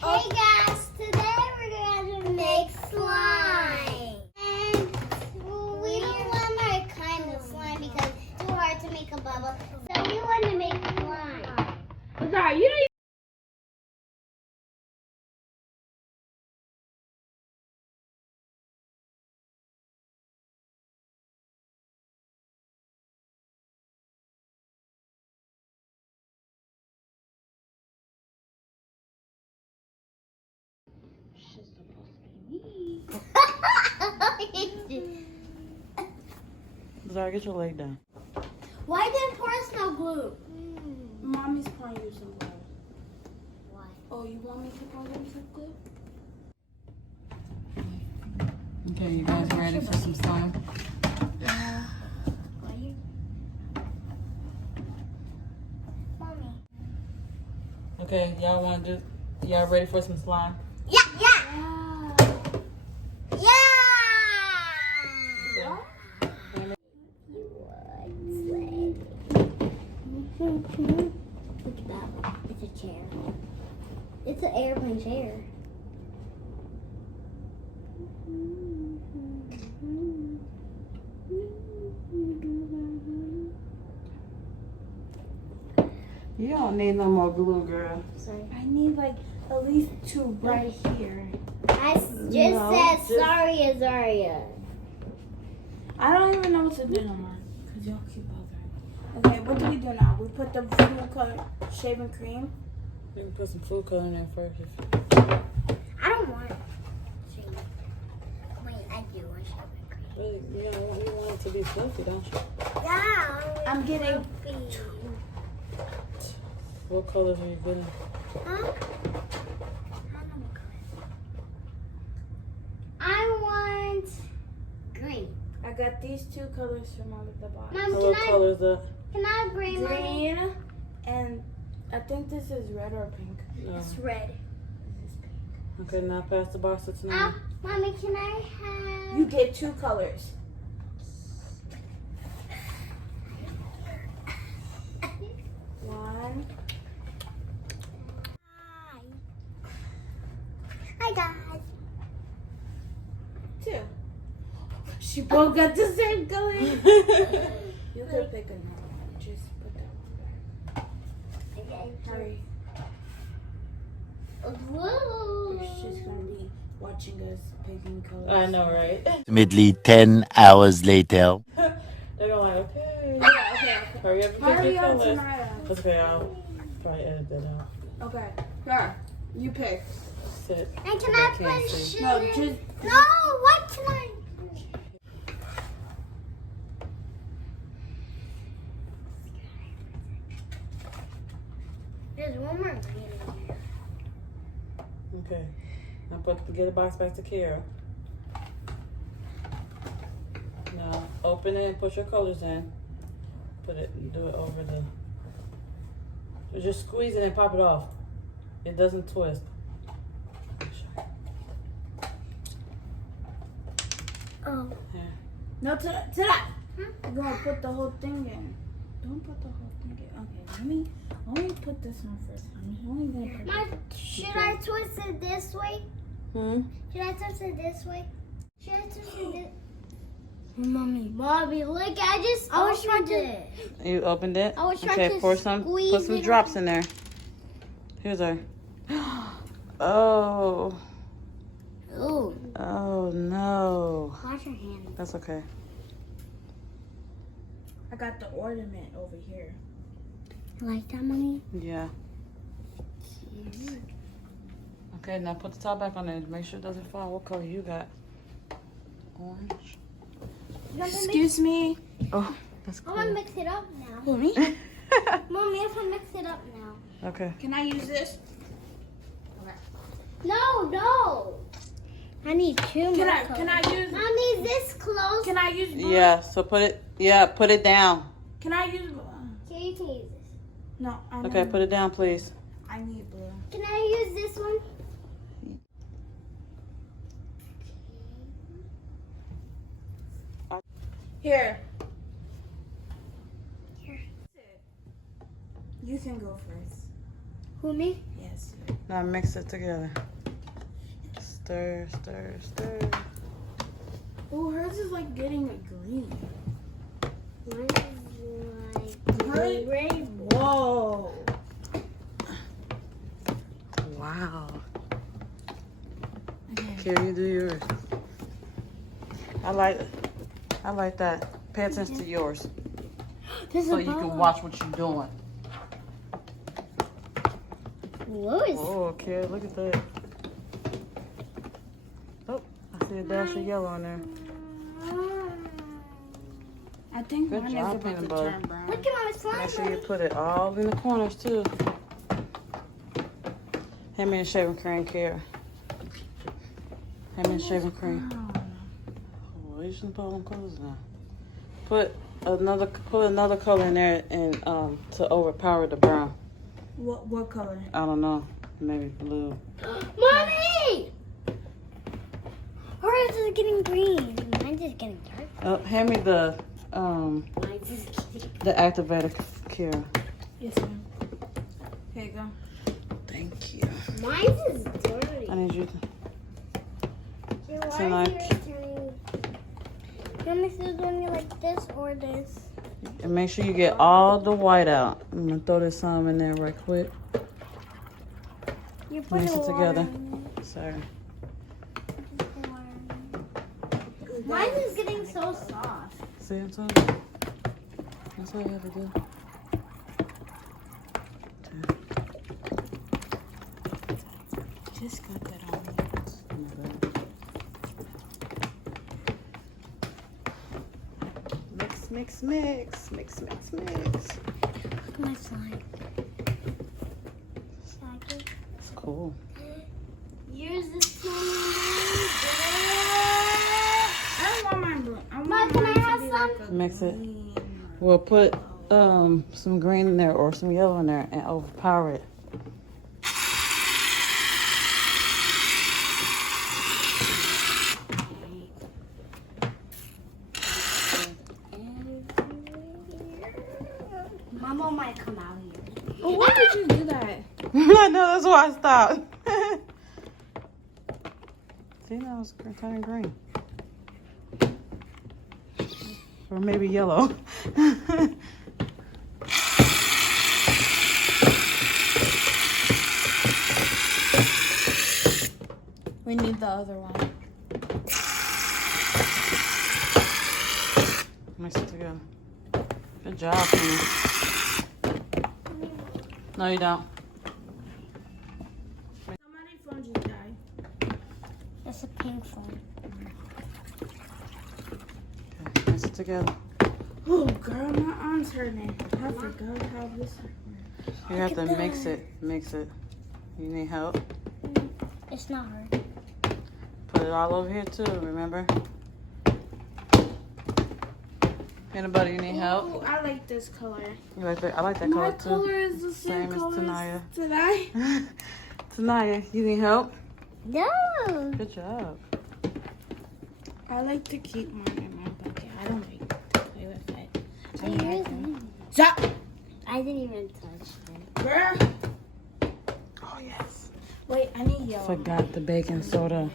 Hey guys, today we're gonna make slime. And we don't want my kind of slime because it's too hard to make a bubble. So we want to make slime. I'm sorry, you don't Zara, get your leg down. Why didn't pour us no glue? Mommy's pouring you some glue. Why? Oh, you want me to pour you some glue? Okay, you guys ready for some slime? Mommy. Okay, y'all ready for some slime? Yeah, yeah. Yeah. Look at that. It's a chair. It's an airplane chair. You don't need no more glue, girl. Sorry. I need like at least two right here. I just No, said just- sorry, Azaria. I don't even know what to do no more. Because y'all keep bothering. Okay, what do we do now? We put the food color shaving cream. You can put some food color in there first. I don't want shaving. Wait, I do want shaving cream. Really, you want it to be filthy, don't you? Yeah. I'm getting What colors are you getting? Huh? I don't know what color. I want green. I got these two colors from out of the box. Mom, What color is that? can I bring mine? Green and I think this is red or pink. No. It's red. This is pink. Okay, now pass the box to Tanaya. Mommy, can I have? You get two colors. One. Hi guys. Two. She both got the same color. You could pick another one. Just put that one back. Hurry. Whoa. She's gonna be watching us picking colors. I know, right? Approximately 10 hours later. They're going like, okay. Okay. Hurry up and pick Hurry your up, colors. Tanaya. That's okay, I'll probably edit that out. Okay. Here. You pick. Sit. And can I I can't put see. shit No, in? just No, what can I? There's one more green in here. Okay. Now get a box back to Kara. Now open it and put your colors in. Do it over just squeeze it and pop it off. It doesn't twist. Oh. Here. no to that. You're gonna put the whole thing in. Don't put the whole thing in. Okay, let me put this one first. I'm only gonna put Should I twist it this way? Should I twist it this way? Should I twist it this? Mommy, look! I was trying to. You opened it? I was trying okay, to put squeeze some it drops on. in there. Here's our. Oh. Ooh. Oh no. Wash your hand. That's okay. I got the ornament over here. You like that, Mommy? Yeah. Okay, now put the top back on there. Make sure it doesn't fall. What color you got? Orange. Excuse me. Oh, that's I cool. want to mix it up now. Who, me? Mommy, I want to mix it up now. Okay. Can I use this? No. I need two more. Can I use? Mommy, is this close? Can I use blue? Yeah, so put it down. Can I use? Here, you can use this. No. I Okay, need- put it down, please. I need blue. Can I use this one? Here. You can go first. Who, me? Yes. Now mix it together. Stir, stir, stir. Oh, hers is like getting green. Mine is like rainbow. Whoa. Wow. Here, you do yours. I like that. Pay attention to yours. So you can watch what you're doing. What is Oh, okay, look at that. Oh, I see a dash of yellow in there. I think Good mine job, is about peanut to butter. turn brown. Look at my slime. Make sure you put it all in the corners too. Hand me the shaving cream, Kara. Hand me the shaving cream. Oh, you shouldn't put them colors now. Put another color in there and to overpower the brown. What color? I don't know. Maybe blue. Mommy! Hers is getting green. Mine's just getting dark. Hand me the Mine's just getting. the activator, Kara. Yes, ma'am. Here you go. Thank you. Mine's is dirty. I need you to. Why Tonight. is yours turning? You want me to doing it like this or this? And make sure you get all the white out. I'm gonna throw this some in there right quick. You're putting Mix it together. water. Sorry. Mine is getting so soft. See what I'm talking? That's all you have to do. Just got that on. Mix, mix, mix, mix, mix, mix. Look at my slime. Saggy. It's cool. Yours is turning I don't want mine blue. I want Mom, can mine I to have be some? like a Mix it. green. We'll put some green in there or some yellow in there and overpower it. Mama might come out here. Oh, why did you do that? I know, that's why I stopped. See, now it's turning green. Or maybe yellow. We need the other one. Mix it together. Good job, Penny. No, you don't. Somebody's phone just died. That's a pink phone. Okay, mix it together. Oh, girl, my arm's hurting. I forgot how this works. You have to mix it. Mix it. You need help? It's not hard. Put it all over here too, remember? Peanut butter, you need help? Ooh, I like this color. You like that? I like that My color too. color is the same Same as color Tanaya. as today. Tanaya, you need help? No. Good job. I like to keep mine in my bucket. I don't like to play with it. So yours is- Stop! I didn't even touch it. Girl! Oh, yes. Wait, I need yellow. Forgot the baking soda.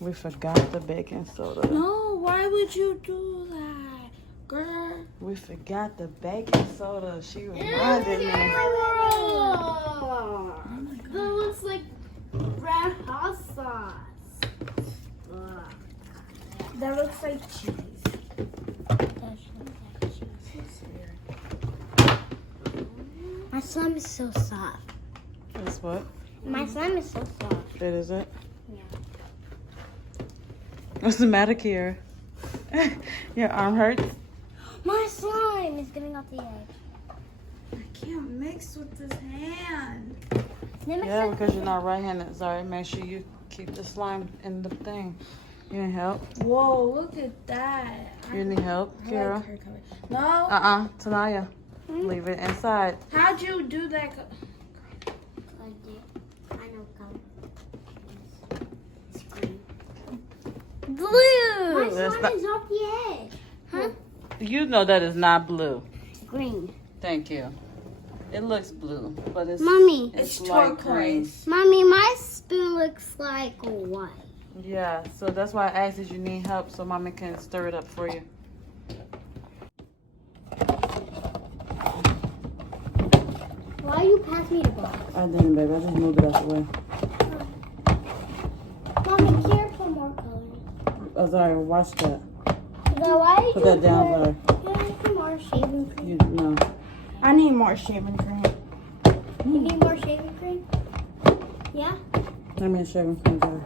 We forgot the baking soda. No, why would you do that? Girl. We forgot the baking soda. She reminded me. Oh that looks like red hot sauce. That looks like cheese. My slime is so soft. That's what? My slime is so soft. It is it? Yeah. What's the matter, Kiera? Your arm hurts? My slime is getting off the edge. I can't mix with this hand. Yeah, because you're not right-handed. Sorry, make sure you keep the slime in the thing. You need help? Whoa, look at that. You need help, I Kiera? like her color. No. Tanaya. Leave it inside. How'd you do that? I know color. It's green. Blue! My That's slime not- is off the edge. Huh? You know that is not blue. Green. Thank you. It looks blue, but it's Mommy. It's light green. turquoise. Mommy, my spoon looks like white. Yeah, so that's why I asked if you need help so Mommy can stir it up for you. Why you pass me the box? I didn't, baby. I just moved it out the way. Mommy, here for more colors. Azari, watch that. Why did Put that down, Azari. You need some more shaving cream. You know. I need more shaving cream. You need more shaving cream? Yeah? Let me shaving cream, Azari.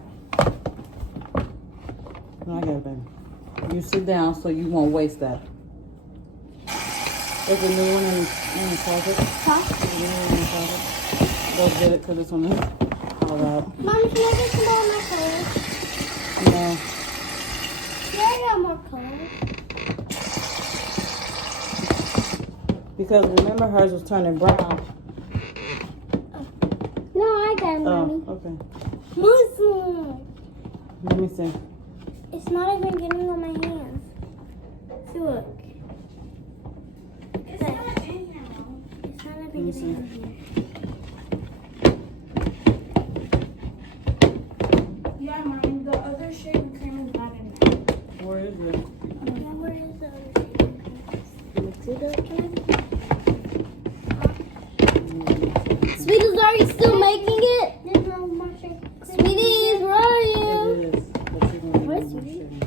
No, I got it, baby. You sit down so you won't waste that. There's a new one in the closet. Huh? There's a new one in the closet. Go get it because this one is all out. Mommy, can I get some more of my colors? No. Yeah, I got more colors. Because remember hers was turning brown. No, I got it, Mommy. Oh, okay. Muslim. Let me see. It's not even getting on my hands. See, look. It's not in here, Mom. It's not Let me even see. getting on here. Yeah, Mom. The other shaving cream is not in there. Where is it? Yeah, where is the other shaving cream? See the Sweetie's, are you still making it? There's no more shaving cream. Sweeties, where are you? It is. But you're gonna need Where's more Sweetie? shaving.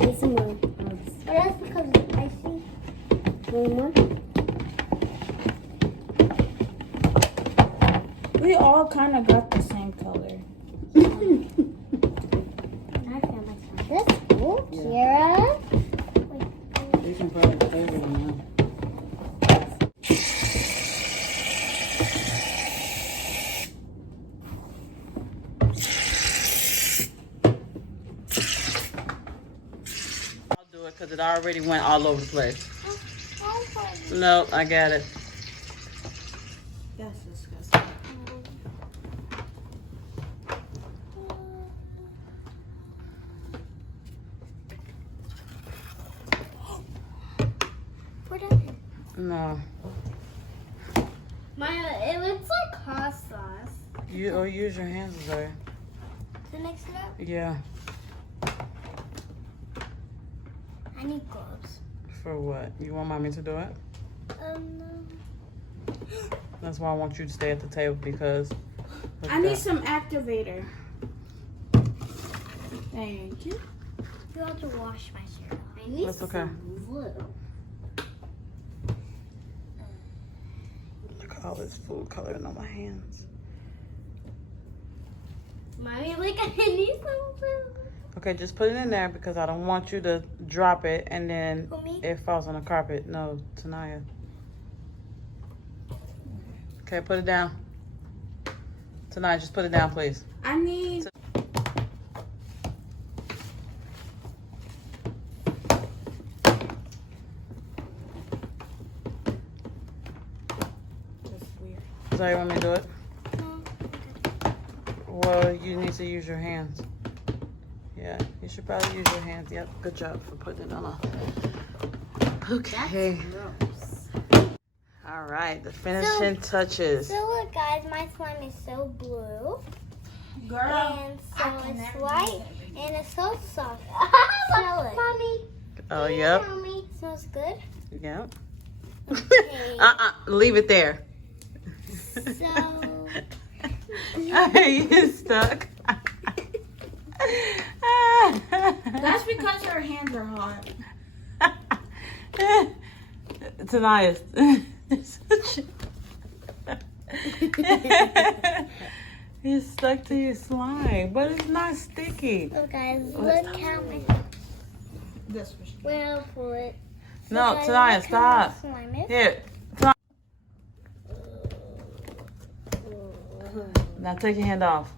Need some more. But that's because I see. One more? We all kind of got the same color. I found my son. This cool. Yeah. Kira. You can probably play with it now. I'll do it because it already went all over the place. No, I got it. That's disgusting. Put it in. No. It looks like hot sauce. You use your hands, Zoe. To mix it up, Yeah. I need gloves. For what? You want Mommy to do it? No. That's why I want you to stay at the table because. I need some activator. Thank you. You have to wash my shirt. I need That's some okay. glue. Look at all this food coloring on my hands. Mommy, look, I need some glue. Okay, just put it in there because I don't want you to drop it and then For me? it falls on the carpet. No, Tanaya. Okay, put it down. Tanaya, just put it down, please. I need. That's weird. So you want me to do it? No. Well, you need to use your hands. Yeah, you should probably use your hands. Yep, good job for putting it on a... Okay. Gross. All right, the finishing touches. So look, guys, my slime is so blue. Girl. And so I can it's never white. do that. And it's so soft. Smell it. Mommy. Oh, yep. Mommy. Smells good. Yep. Okay. Leave it there. So... You stuck. That's because her hands are hot. Tonight. You're stuck to your slime, but it's not sticky. So guys, look how my... This was. Well, pull it. So No, guys, Taniya, look how my stop. slime is. Here. Now take your hand off.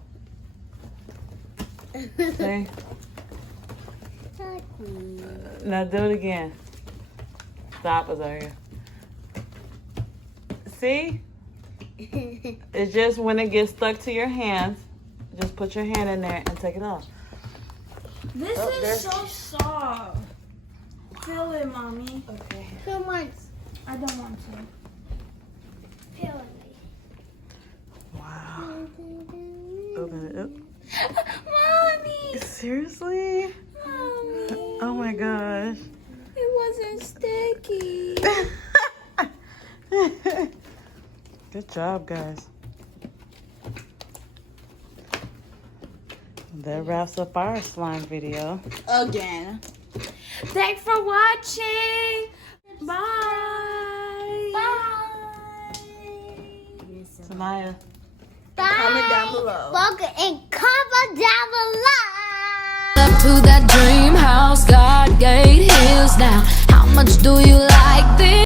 See? Now do it again. Stop, Azaria. See? It's just when it gets stuck to your hands, just put your hand in there and take it off. This Oh, is there's- so soft. Feel it, mommy. Okay. So once. I don't want to. Wow. Open it up. Mommy! Seriously? Mommy! Oh my gosh. It wasn't sticky. Good job, guys. That wraps up our slime video. Again. Thanks for watching. Bye. Bye. Sanaya. Bye. Comment down below. And comment down below. Up to that dream house, God gate hills now. How much do you like this?